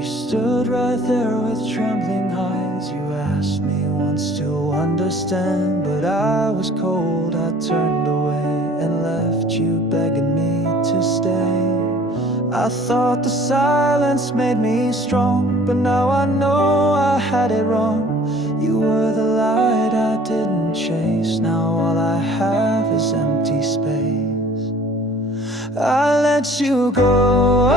You stood right there with trembling eyes. You asked me once to understand, but I was cold. I turned away and left you begging me to stay. I thought the silence made me strong, but now I know I had it wrong. You were the light I didn't chase. Now all I have is empty space. I let you go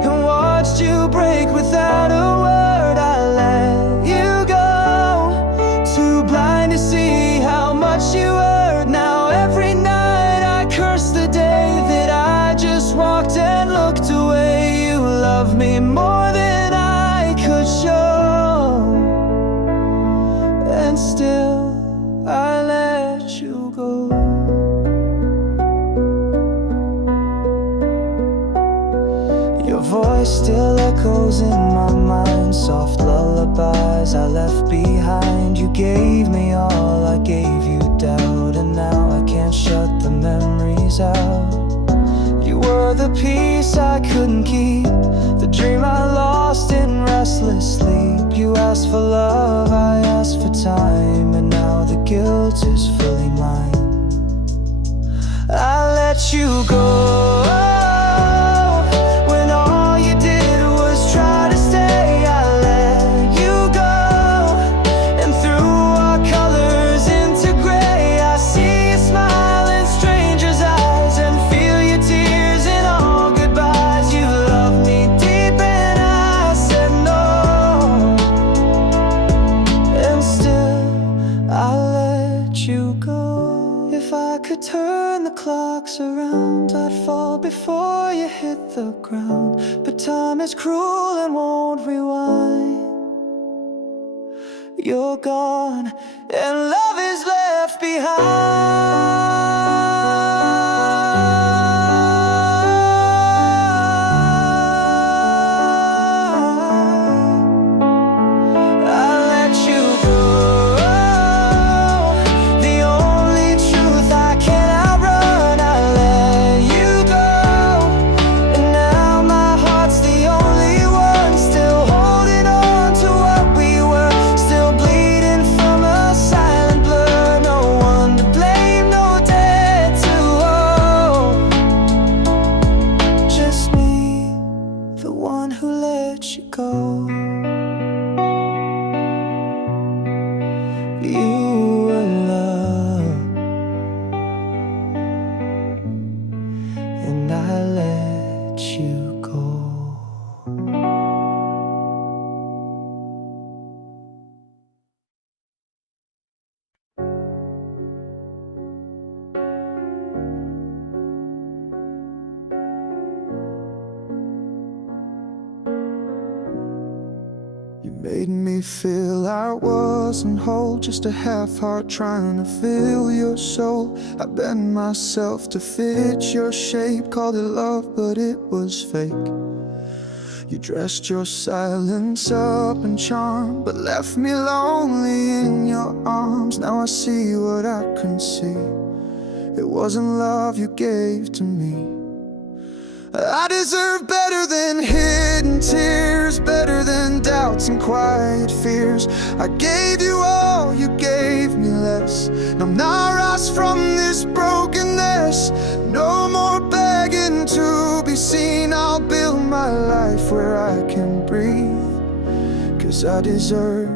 and watched you break without a word. I let you go, too blind to see how much you hurt. Now every night I curse the day that I just walked and looked away. You love me more than I could show, and still I let you go. Your voice still echoes in my mind, soft lullabies I left behind. You gave me all, I gave you doubt, and now I can't shut the memories out. You were the peace I couldn't keep, the dream I lost in restless sleep. You asked for love, I asked for time, and now the guilt is fully mine. I let you go when all you did was try to stay. I let you go, and through our colors into gray, I see you smile in strangers' eyes and feel your tears in all goodbyes. You loved me deep and I said no, and still I let you go. If I could turn the clocks around, I'd fall before you hit the ground. But time is cruel and won't rewind. You're gone and love is left behind. I let you go, the only truth I cannot run. I let you go, and now my heart's the only one still holding on to what we were, still bleeding from a silent blur. No one to blame, no debt to owe, just me, the one who let you go. You were love, and I let you go. You made me feel I wasn't whole, just a half heart trying to fill your soul. I bent myself to fit your shape, called it love, but it was fake. You dressed your silence up in charm, but left me lonely in your arms. Now I see what I couldn't see. It wasn't love you gave to me. I deserve better than hidden tears, better than doubts and quiet fears. I gave you all, you gave me less. Now I'm not rise from this brokenness. No more begging to be seen. I'll build my life where I can breathe, 'cause I deserve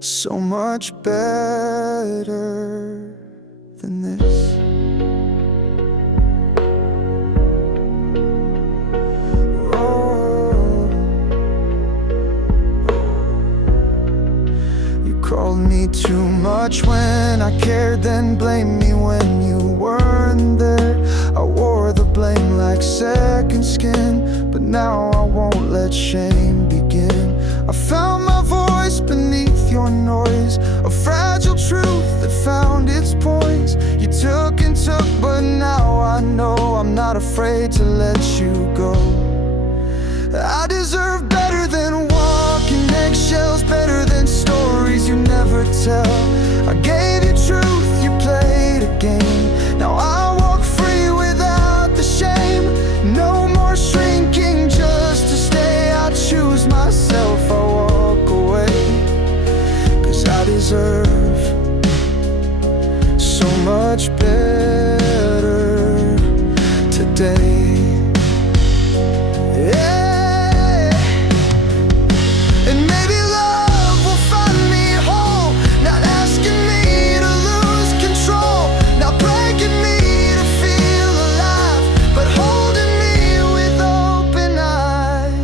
so much better than this. Called me too much when I cared, then blamed me when you weren't there. I wore the blame like second skin, but now I won't let shame begin. I found my voice beneath your noise, a fragile truth that found its poise. You took and took, but now I know I'm not afraid to let you go. I deserve better than walking eggshells, better than stories you never tell. I gave you truth, you played a game. Now I walk free without the shame. No more shrinking much better today. Yeah. And maybe love will find me whole, not asking me to lose control, not breaking me to feel alive, but holding me with open eyes.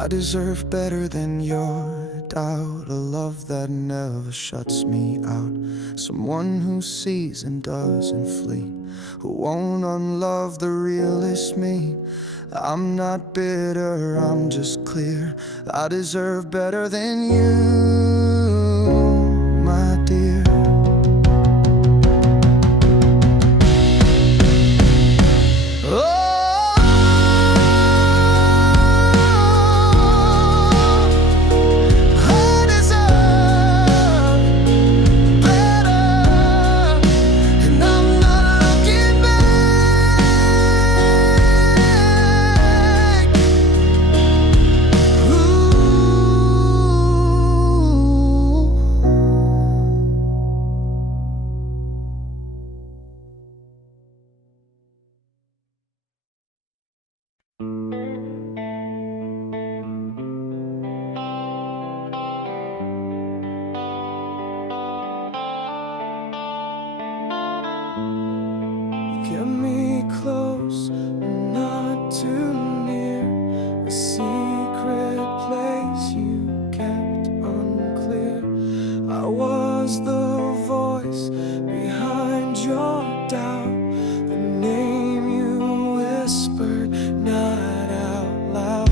I deserve better than your doubt, a love that never shuts me out, someone who sees and doesn't flee, who won't unlove the realest me. I'm not bitter, I'm just clear. I deserve better than you, my dear. Get me close, but not too near. A secret place you kept unclear. I was the voice behind your doubt, the name you whispered, not out loud.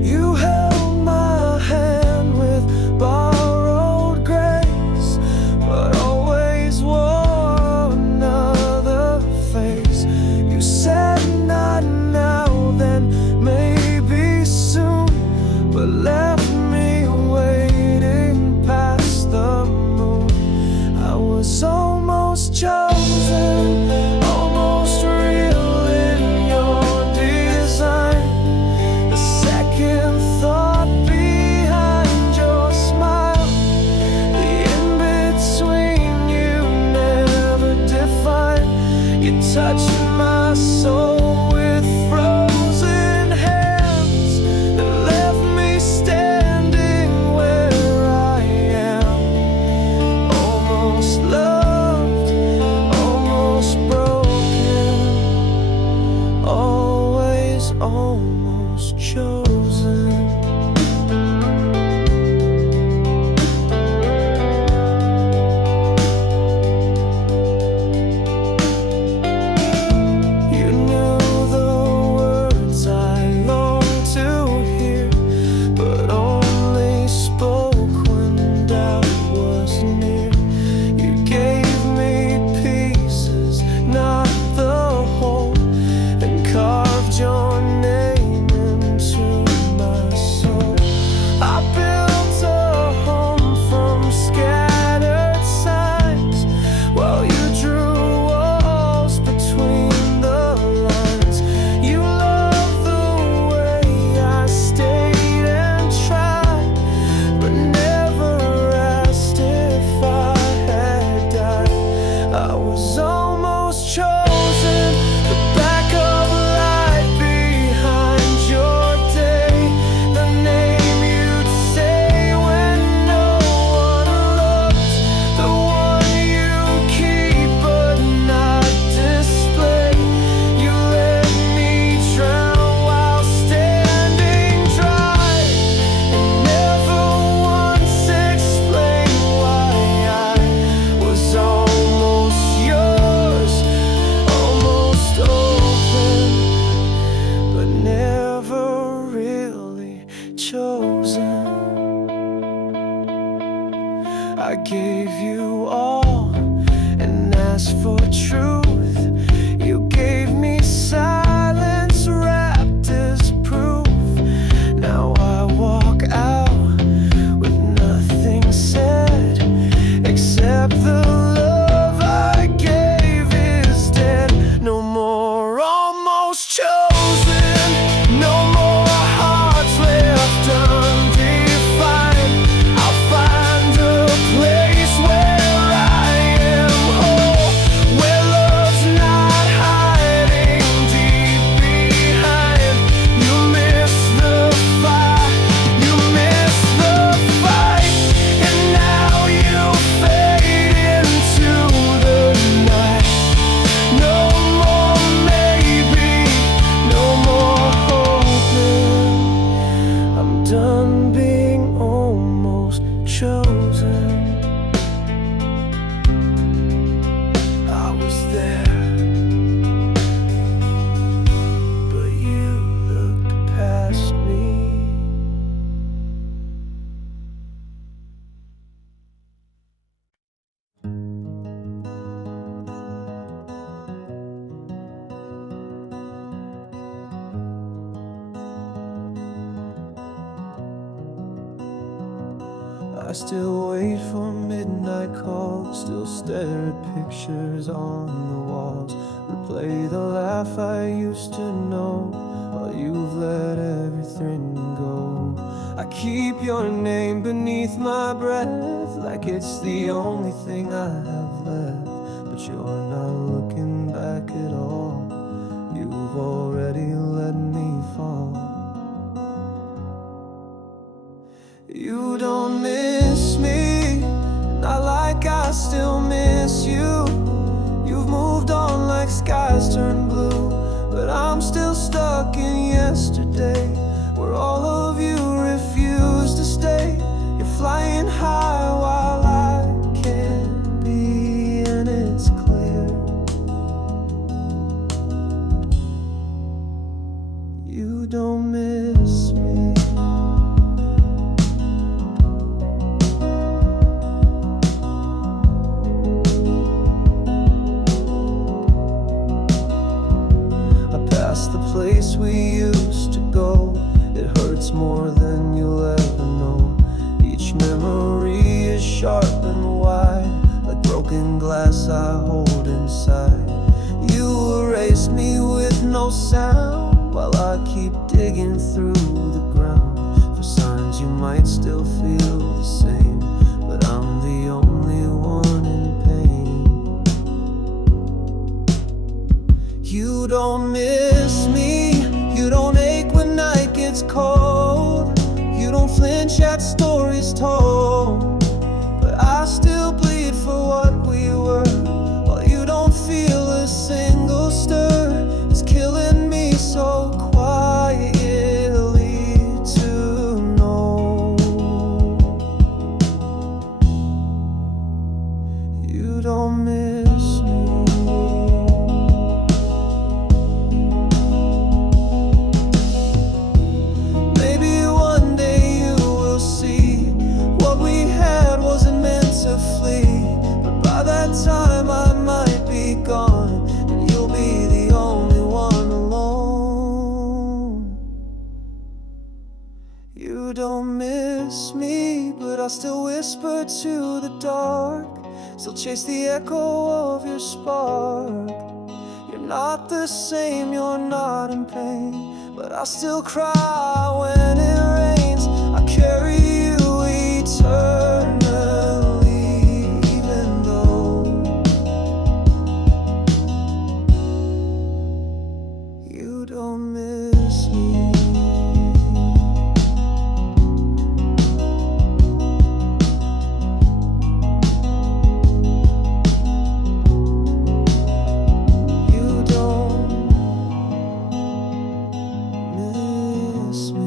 You held my hand with borrowed grace, but always wore another face. You said not now, then maybe soon, but left me waiting past the moon. I was almost chosen, almost real in your design. The second thought behind your smile, the in-between you never defined. You touched my soul with frozen hands and left me standing where I am. Almost loved, I still wait for midnight calls, still stare at pictures on the walls, replay the laugh I used to know, while you've let everything go. I keep your name beneath my breath, like it's the only thing I have left. But you're not looking back at all, you've already let me fall. You don't miss me, not like I still miss you. You've moved on like skies turn blue, but I'm still stuck in yesterday, where all of you refuse to stay. You're flying high while I can't be, and it's clear you don't miss me. The place we used to go, it hurts more than you'll ever know. Each memory is sharp and wide, like broken glass I hold inside. You erase me with no sound, while I keep digging through the ground for signs you might still feel the same, but I'm the only one in pain. You don't miss me, you don't ache when night gets cold, you don't flinch at stories told, but I still bleed for what we were, while you don't feel a single stir. It's killing me so quietly to know you don't miss me. Time I might be gone, and you'll be the only one alone. You don't miss me, but I still whisper to the dark, still chase the echo of your spark. You're not the same, you're not in pain, but I still cry when it rains. I carry you eternally. You don't miss me. You don't miss me.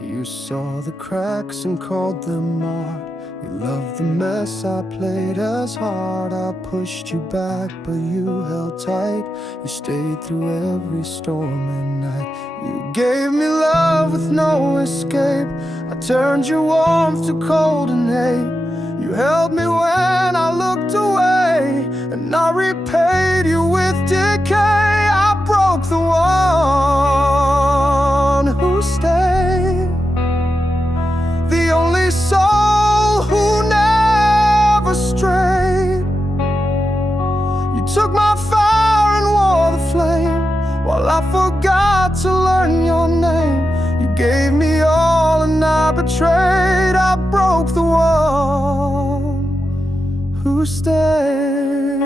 You saw the cracks and called them art. You loved the mess I played as hard. I pushed you back, but you held tight. You stayed through every storm and night. You gave me love with no escape. I turned your warmth to cold and hate. You held me when I looked away, and I repaid you with decay. I broke the one who stayed, the only soul who never strayed. You took my fire and wore the flame, while I forgot to learn your name. You gave me all and I betrayed. I broke the one who stayed.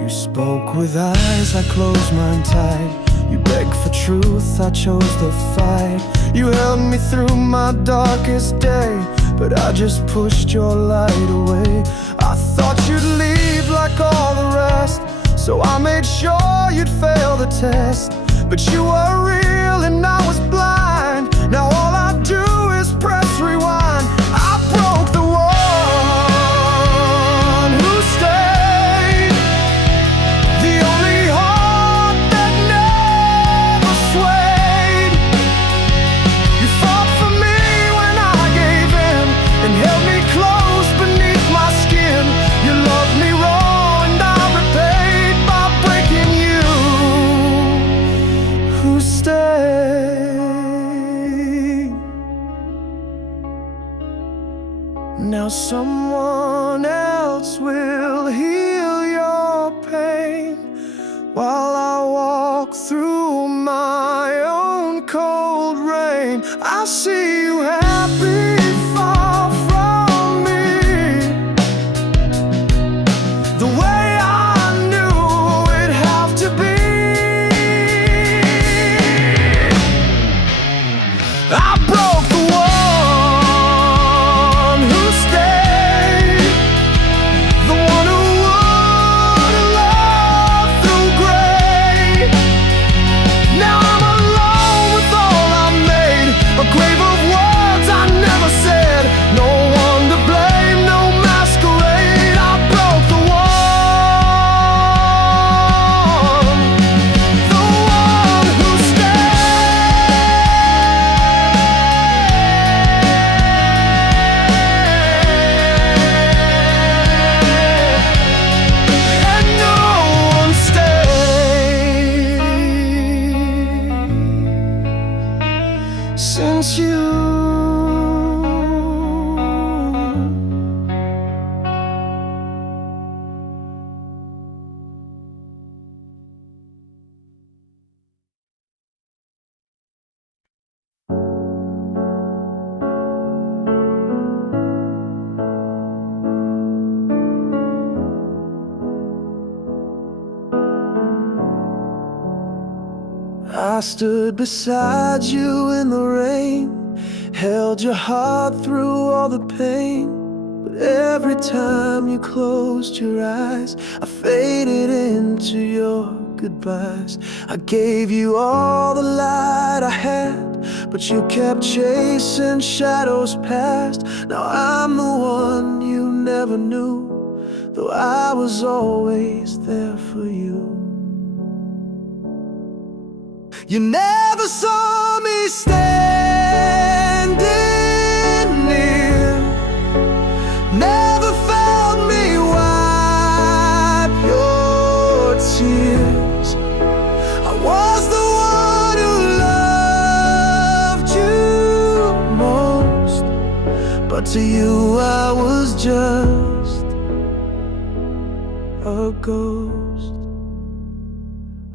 You spoke with eyes, I closed mine tight. You begged for truth, I chose the fight. You held me through my darkest day, but I just pushed your light away. I thought you'd leave like all the rest, so I made sure you'd fail the test. But you were real and I was blind. Now all I do is press rewind. I broke the I see you happy, far from me, the way I knew it'd have to be. I broke the one who stayed, the one who would love through gray. Now I'm alone with all I made, a grave of words I never said. No one to blame, no masquerade. I broke the one who stayed, and no one stayed since you. I stood beside you in the rain, held your heart through all the pain. But every time you closed your eyes, I faded into your goodbyes. I gave you all the light I had, but you kept chasing shadows past. Now I'm the one you never knew, though I was always there for you. You never saw me standing near, never felt me wipe your tears. I was the one who loved you most, but to you I was just a ghost.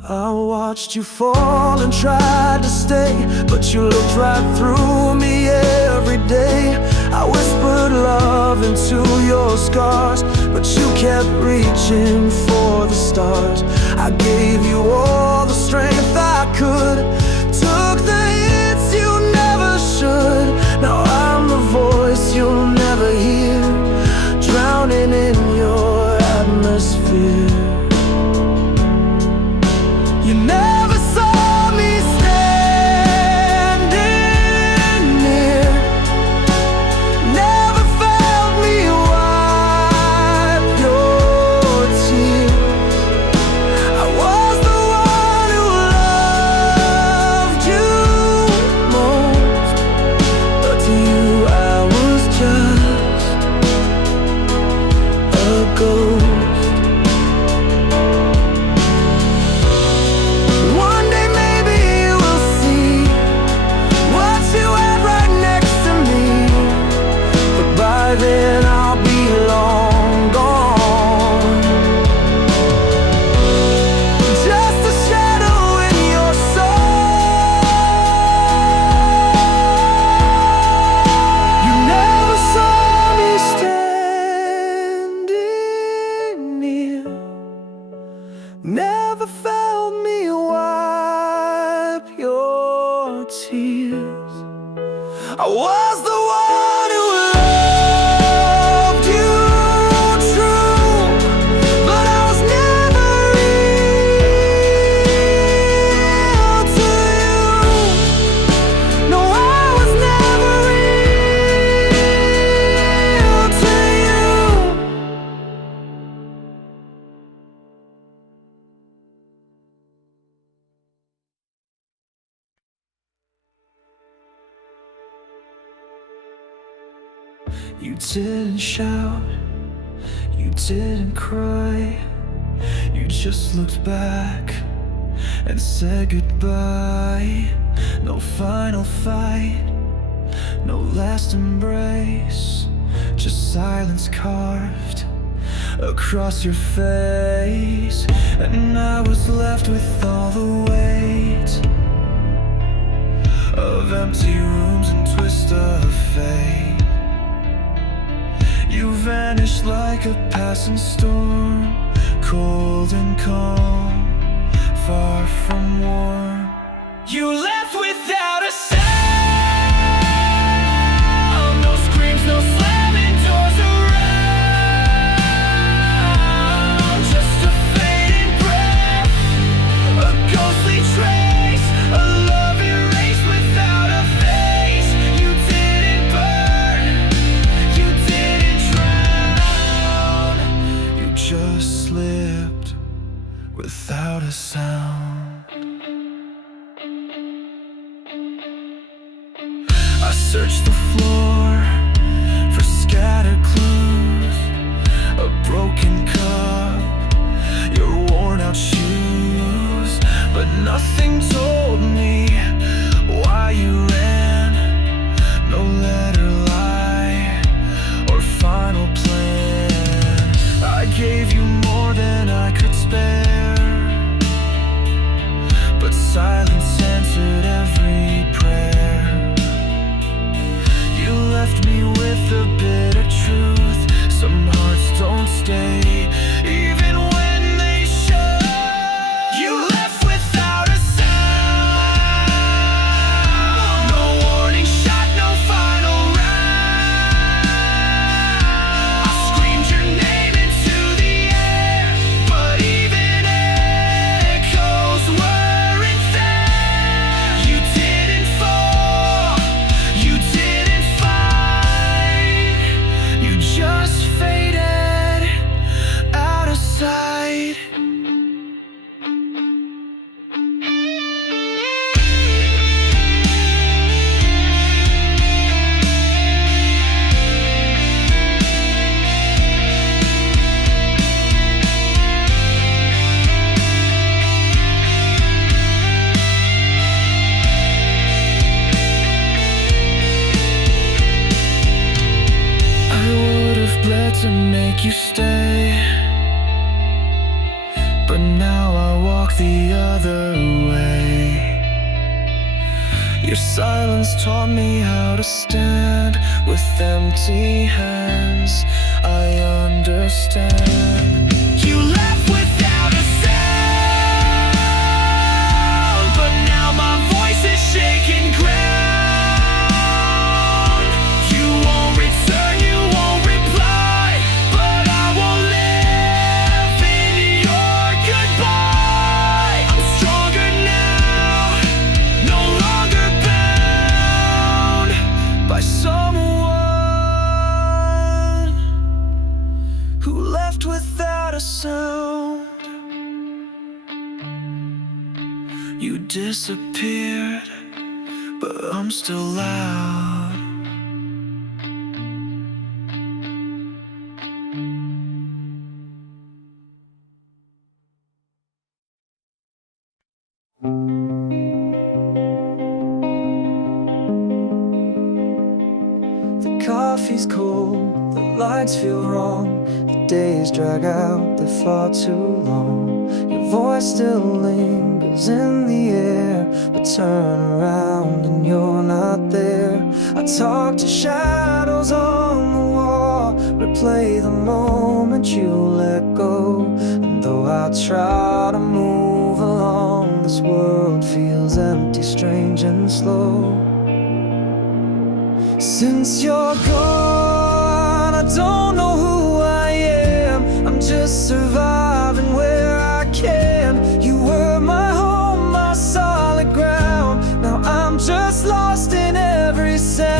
I watched you fall and tried to stay, but you looked right through me every day. I whispered love into your scars, but you kept reaching for the stars. I gave you all the strength I could, took the hits you never should. Now I'm the voice you'll never hear, drowning in your atmosphere. You never saw me standing near, never felt me wipe your tears. I was the one who loved you most, but to you I was just a ghost. Then I'll be long gone, just a shadow in your soul. You never saw me standing near, never felt me wipe your tears. I was the one who loved you true, but I was never real to you. No, I was never real to you. You didn't shout, you didn't cry, you just looked back and said goodbye. No final fight, no last embrace, just silence carved across your face. And I was left with all the weight of empty rooms and twists of fate. You vanished like a passing storm, cold and calm, far from warm. You left without a sound. No screams, no slamming doors around. Just a fading breath, a ghostly trace, a love erased without a face. You didn't burn, you didn't drown. You just slipped without a sound. I searched the floor for scattered clues, a broken cup, your worn out shoes, but nothing told me why you ran. No letter, lie, or final plan. I gave you more than I could spare, but silence answered every prayer. You left me with a bitter truth. Some hearts don't stay, even when they should. You left without a sound. No warning shot, no final round. I screamed your name into the air, but even echoes weren't there. You didn't fall, you didn't fight, you just faded out of sight. I would have bled to make you stay, but now I walk the other way. Your silence taught me how to stand with empty hands. I understand. You left without a sound, but now my voice is shaking ground. You won't return, you won't reply, but I will live in your goodbye. I'm stronger now, no longer bound by someone who left without a sound. You disappeared, but I'm still loud. The coffee's cold, the lights feel wrong, the days drag out, they're far too long. Your voice still lingers in the air, but turn around and you're not there. I talk to shadows on the wall, replay the moment you let go. And though I try to move along, this world feels empty, strange and slow. Since you're gone, I don't know who I am. I'm just surviving where I can. You were my home, my solid ground. Now I'm just lost in every sound.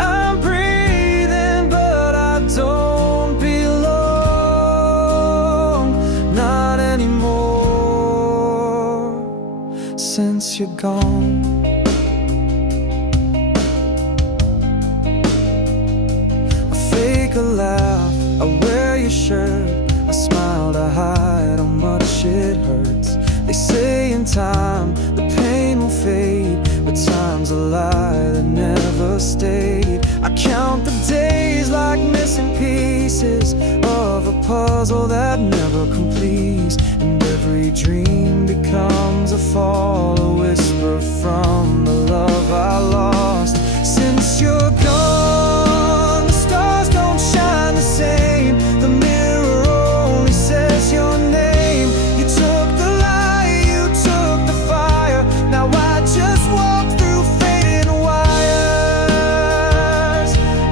I'm breathing, but I don't belong. Not anymore, since you're gone. A laugh, I wear your shirt, a smile to hide how much it hurts. They say in time the pain will fade, but time's a lie that never stayed. I count the days like missing pieces of of a puzzle that never completes, and every dream becomes a fall, a whisper from the love I lost. Since you're gone, the stars don't shine the same. The mirror only says your name. You took the light, you took the fire. Now I just walk through fading wires,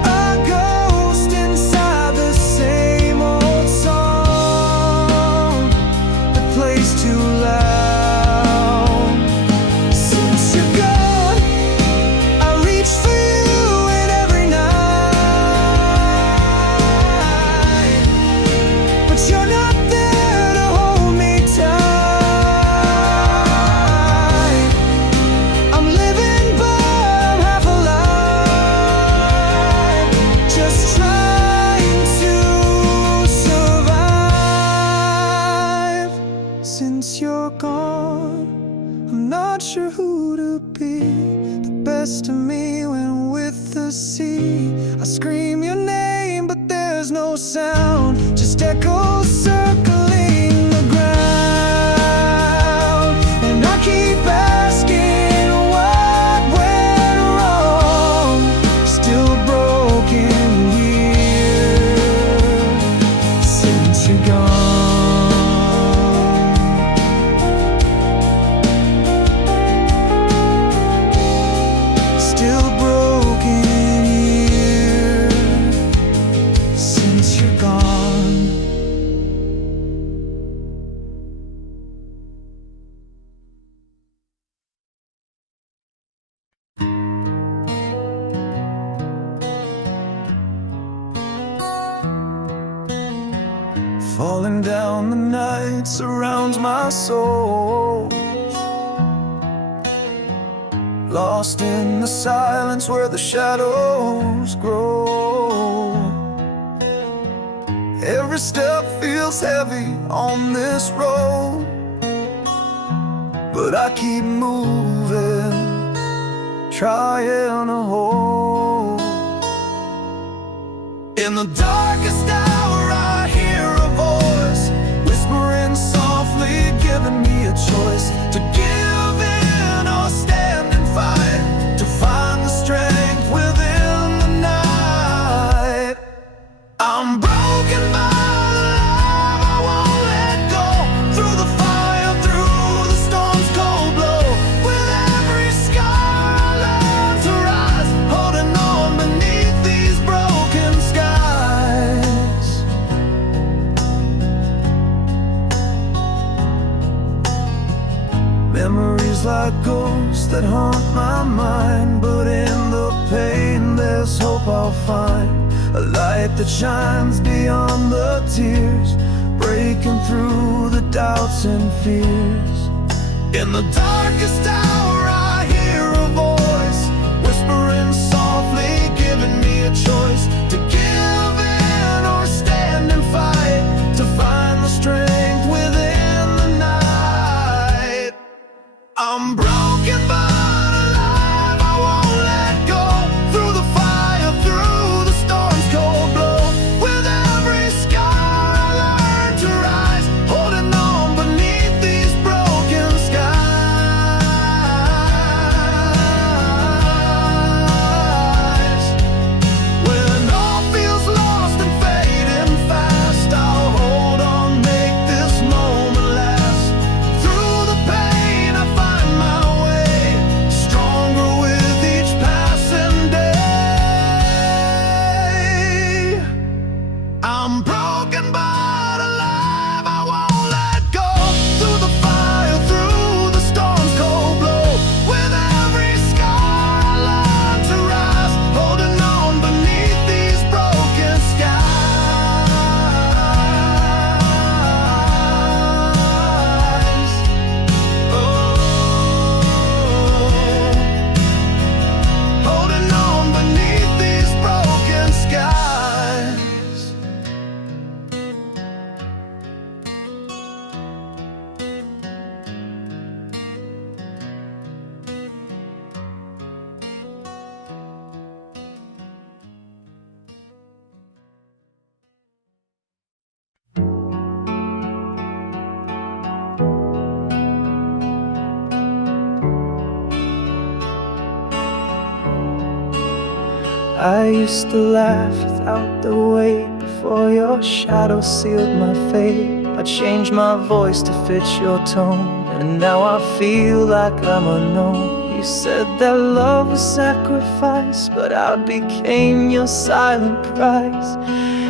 a ghost inside the same old song that plays too loud. Since you're gone, I reach for you in every night, but you're not there to hold me tight. I'm living but I'm half alive, just trying to survive. Since you're gone, I'm not sure who to be. The best of me went with the sea. I scream your name, but there's no sound, just echoes circling the ground. And I keep asking what went wrong, still broken here since you're gone. Still broken here since you're gone. Falling down, the night surrounds my soul, lost in the silence where the shadows grow. Every step feels heavy on this road, but I keep moving, trying to hold. In the darkest hour I hear a voice, whispering softly, giving me a choice to give in or stand and fight, to find the strength within the night. I'm broken but alive, I won't let go. Through the fire, through the storm's cold blow, with every scar I learn to rise, holding on beneath these broken skies. Memories like ghosts that haunt my mind, but in the pain there's hope I'll find. A light that shines beyond the tears, breaking through the doubts and fears. In the darkest hour I hear a voice, whispering softly, giving me a choice to give in or stand and fight, to find the strength within the night. I'm broken but alive, I won't let go. Through the fire, through the storm's cold blow, with every scar I learn to rise, holding on beneath these broken skies. When I used to laugh without the weight before your shadow sealed my fate. I changed my voice to fit your tone, and now I feel like I'm unknown. You said that love was sacrifice, but I became your silent price.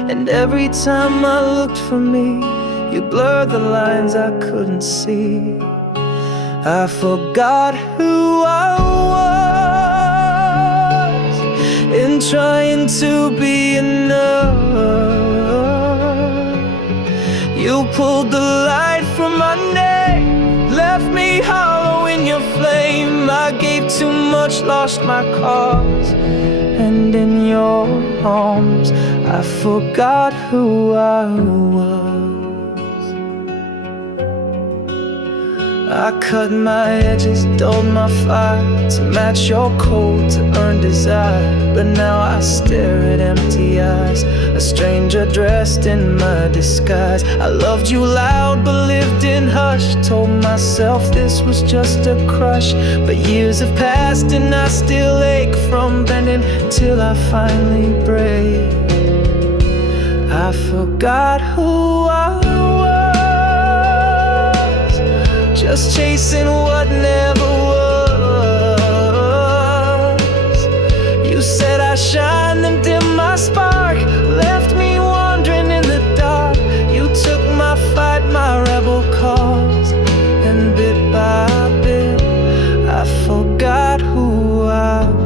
And every time I looked for me, you blurred the lines I couldn't see. I forgot who I was in trying to be enough. You pulled the light from my neck, left me hollow in your flame. I gave too much, lost my cause, and in your arms I forgot who I was. I cut my edges, dulled my fire to match your cold, to earn desire. But now I stare at empty eyes, a stranger dressed in my disguise. I loved you loud but lived in hush, told myself this was just a crush. But years have passed and I still ache from bending till I finally break. I forgot who I was, just chasing what never was. You said I shine and dim my spark, left me wandering in the dark. You took my fight, my rebel cause, and bit by bit I forgot who I was.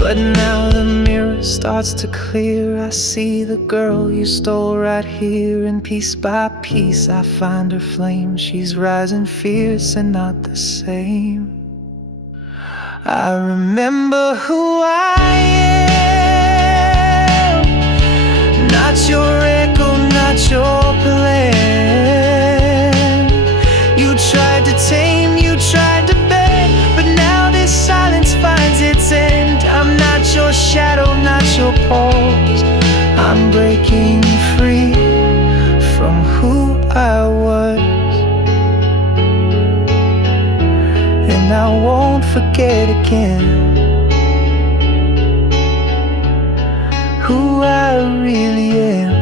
But now the mirror starts to clear. I see the girl you stole right here, and piece by piece I find her flame. She's rising fierce and not the same. I remember who I am, not your echo, not your plan. You tried to tame, you tried to bend, but now this silence finds its end. I'm not your shadow, not your pose. I'm breaking free from who I was, and I won't forget again who I really am.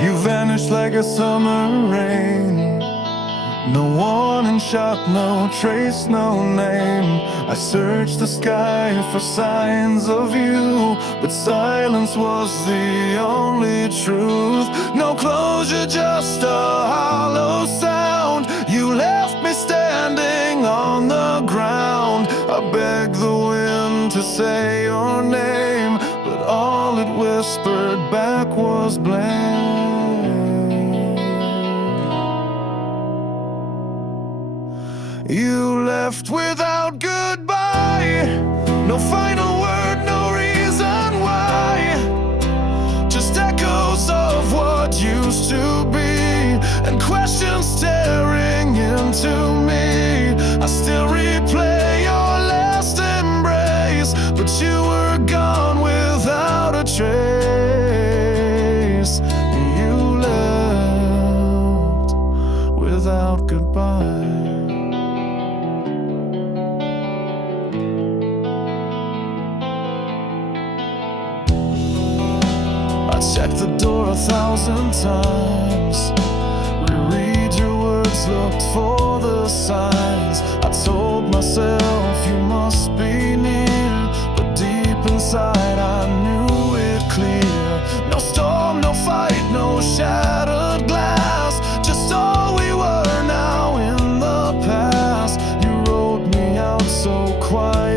You vanished like a summer rain. No warning shot, no trace, no name. I searched the sky for signs of you, but silence was the only truth. No closure, just a hollow sound. You left me standing on the ground. I begged the wind to say your name, but all it whispered back was blame. You left without goodbye, no final word, no reason why. Just echoes of what used to be, and questions staring into me. I still replay your last embrace, but you were gone without a trace. You left without goodbye. I checked the door 1,000 times, reread your words, looked for the signs. I told myself you must be near, but deep inside I knew it clear. No storm, no fight, no shattered glass, just all we were now in the past. You wrote me out so quiet,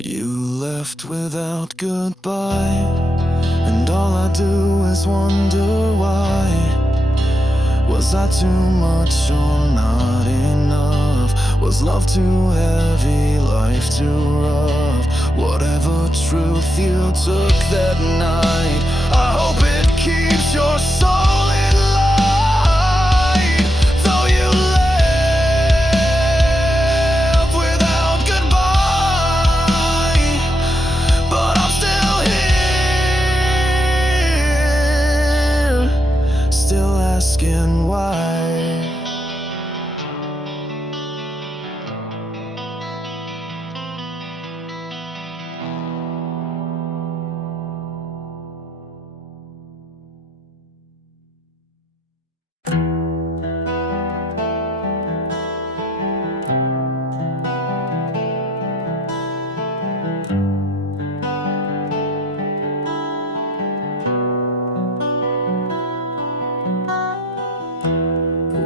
You left without goodbye, and all I do is wonder why. Was I too much or not enough? Was love too heavy, life too rough? Whatever truth you took that night, I hope it keeps your soul in light. Though you left without goodbye, but I'm still here, still asking why.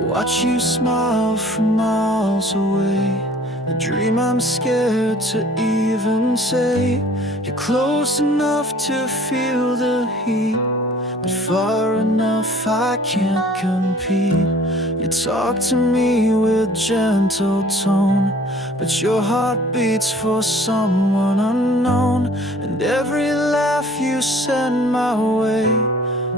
Watch you smile from miles away, a dream I'm scared to even say. You're close enough to feel the heat, but far enough I can't compete. You talk to me with gentle tone, but your heart beats for someone unknown. And every laugh you send my way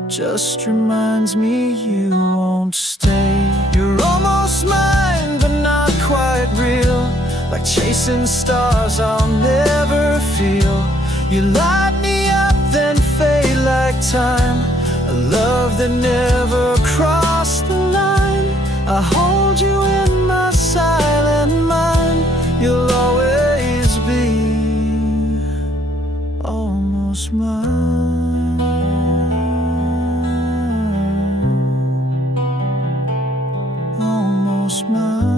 just reminds me you won't stay. You're almost mine, but not quite real, like chasing stars I'll never feel. You light me up, then fade like time, a love that never crossed the line. I hold you in my silent mind, you'll always be almost mine. Almost mine.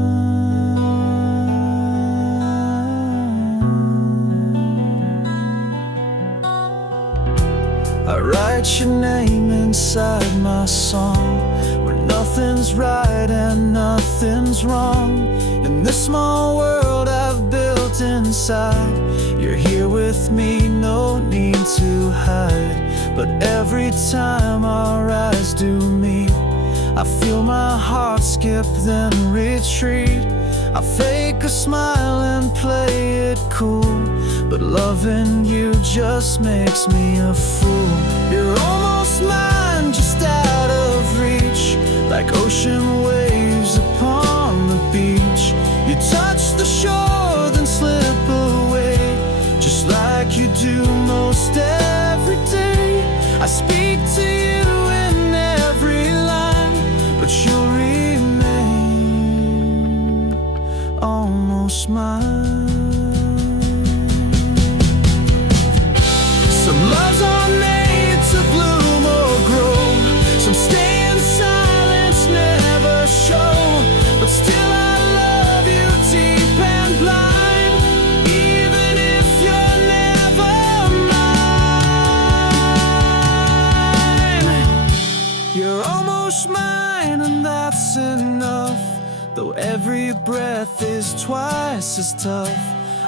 I write your name inside my song, where nothing's right and nothing's wrong. In this small world I've built inside, you're here with me, no need to hide. But every time our eyes do meet, I feel my heart skip then retreat. I fake a smile and play it cool, but loving you just makes me a fool. You're almost mine, just out of reach, like ocean waves upon the beach. You touch the shore then slip away, just like you do most every day. I speak to you in every line, but you'll remain almost mine. Some loves are made to bloom or grow, some stay in silence, never show. But still I love you deep and blind, even if you're never mine. You're almost mine, and that's enough, though every breath is twice as tough.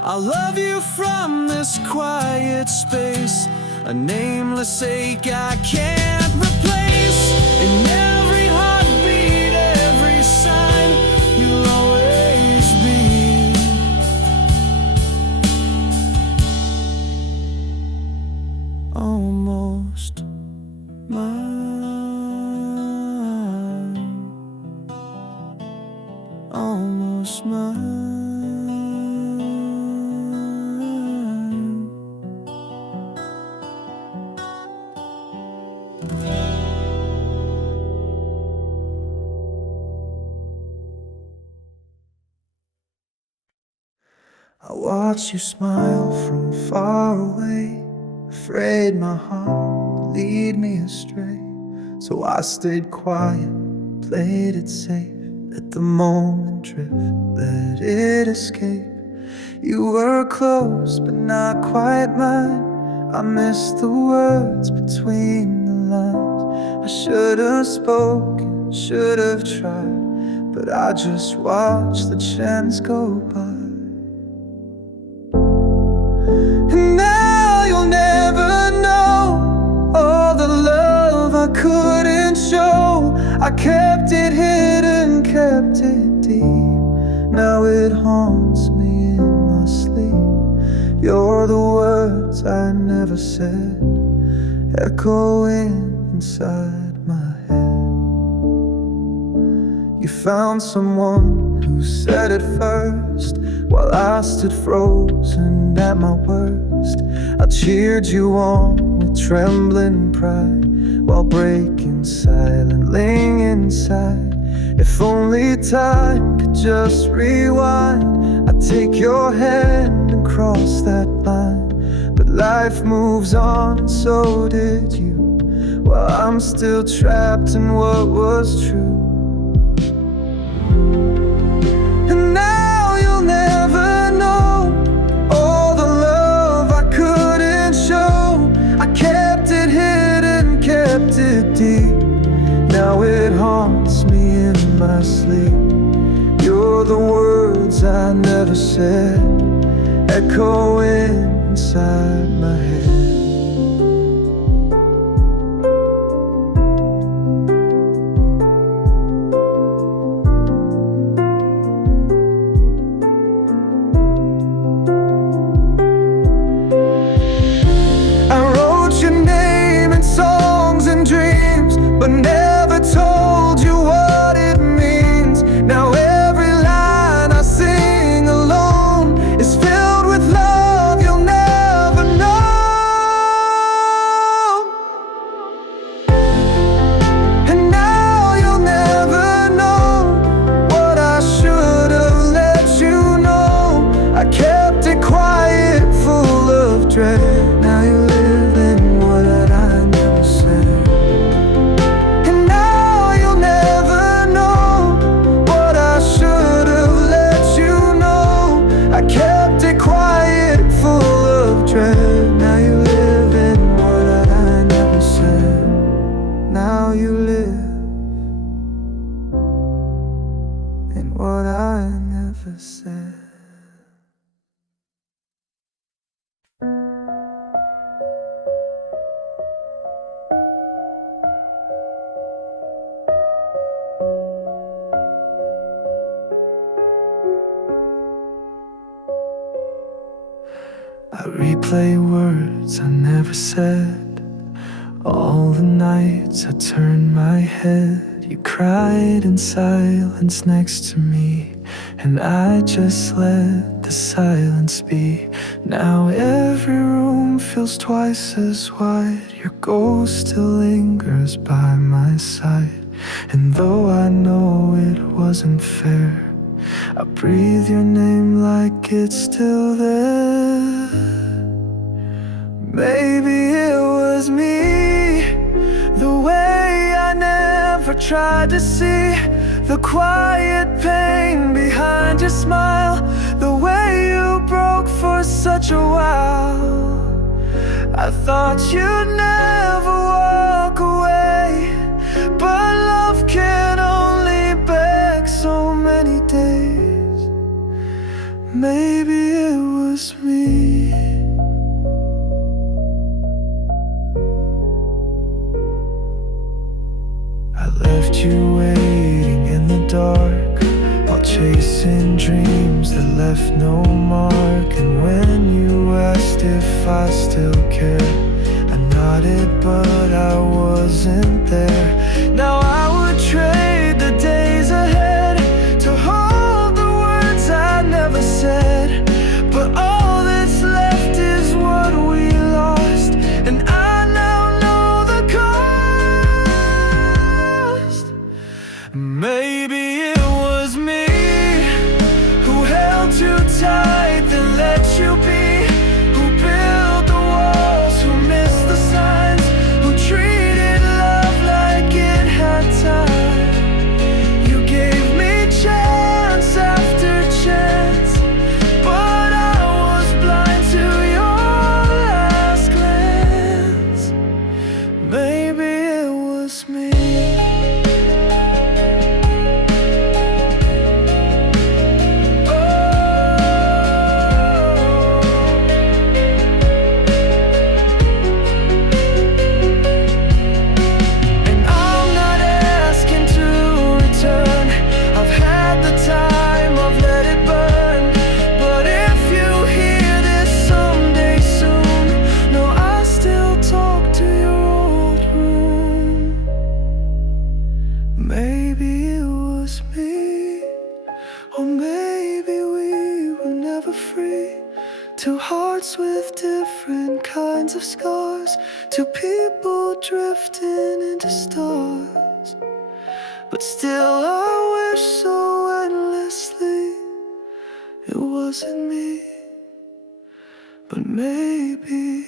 I love you from this quiet space, a nameless ache I can't replace. In every heartbeat, every sign, you'll always be almost mine. Almost mine. I watch you smile from far away, afraid my heart would lead me astray. So I stayed quiet, played it safe, let the moment drift, let it escape. You were close, but not quite mine. I missed the words between the lines. I should have spoken, should have tried, but I just watched the chance go by. And now you'll never know all the love I couldn't show. I kept it hidden, kept it deep. Now it haunts me in my sleep. You're the words I never said, echoing inside my head. You found someone who said it first, while I stood frozen at my worst. I cheered you on with trembling pride, while breaking silently inside. If only time could just rewind, I'd take your hand and cross that line. But life moves on, and so did you, while I'm still trapped in what was true. And now you'll never know all the love I couldn't show. I kept it hidden, kept it deep. Now it haunts me in my sleep. You're the words I never said, echoing inside my head. I wrote your name in songs and dreams, but never told you what it means. Now every line I sing alone is filled with love you'll never know. And now you'll never know what I should have let you know. I kept it quiet, full of dread. Now you live in what I never said. And now you'll never know what I should have let you know. I kept it quiet, full of dread. Now you live in what I never said. Now you live in what I never said. I replay words I never said, all the nights I turned my head. You cried in silence next to me, and I just let the silence be. Now every room feels twice as wide. Your ghost still lingers by my side, and though I know it wasn't fair, I breathe your name like it's still there. Maybe it was me, the way I never tried to see the quiet pain behind your smile, the way you broke for such a while. I thought you'd never walk away, but love can only beg so many days. Maybe it was me. I left you waiting in the dark, while chasing dreams that left no mark. And when you asked if I still cared, I nodded but I wasn't there. Now I would trade the days ahead to hold the words I never said, but all that's left is what we lost, and I now know the cost. Maybe it was me who held too tight, then let you be, who built the walls, who missed the signs, who treated love like it had time. Two hearts with different kinds of scars, two people drifting into stars. But still I wish so endlessly it wasn't me, but maybe